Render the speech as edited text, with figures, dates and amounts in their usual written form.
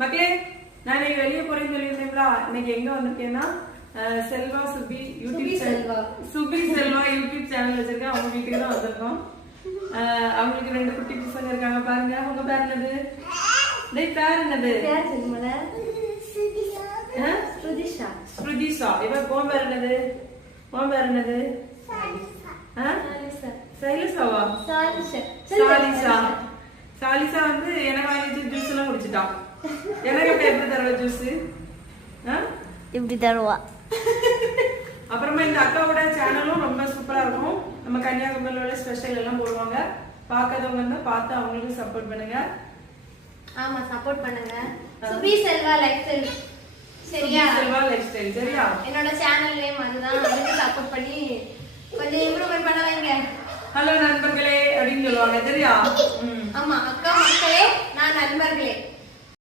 மக்களே, நான் இன்னைக்கு வெளியே போறேன்னு சொல்லியிருந்தேங்களா? இன்னைக்கு எங்க வந்திருக்கேன்னா செல்வா சுபி யூடியூப் சேனல், சுபி செல்வா யூடியூப் சேனல் வச்சிருக்கேன். அவங்க வீட்டுக்கு தான் வந்திருக்கோம். அவங்களுக்கு 2 குட்டி பசங்க இருக்காங்க. பாருங்க, உங்க பேர் என்னது? டேய், பேர் என்னது? ஸ்ருதிஷா. இவ உன் பேர் என்னது? உன் பேர் என்னது? சைலசாவா? சாலிசா. சாலிசா வந்து எனக்கு வாங்கி ஜூஸ் எல்லாம் குடிச்சிட்டான். எனக்கு எப்படி தருவா ஜூஸ்? இப்படி தருவா. அப்புறமா இந்த அக்காவோட சேனலும் ரொம்ப சூப்பரா இருக்கும். நம்ம கன்னியாகுமரியோட ஸ்பெஷல் எல்லாம் போடுவாங்க. பார்க்காதவங்க இருந்தா பார்த்து அவங்களுக்கு சப்போர்ட் பண்ணுங்க. ஆமா, சப்போர்ட் பண்ணுங்க. சுபி செல்வா லைஃப் ஸ்டைல், சரியா? செல்வா லைஃப் ஸ்டைல், சரியா? என்னோட சேனல் நேம் அதுதான். அதுக்கு சப்போர்ட் பண்ணி கொஞ்சம் இம்ப்ரூவ்மென்ட் பண்ண வைங்க. ஹலோ நண்பர்களே அப்படின்னு சொல்லுவாங்க, சரியா? ஆமா, அக்கா மக்களே, நான் நண்பர்களே.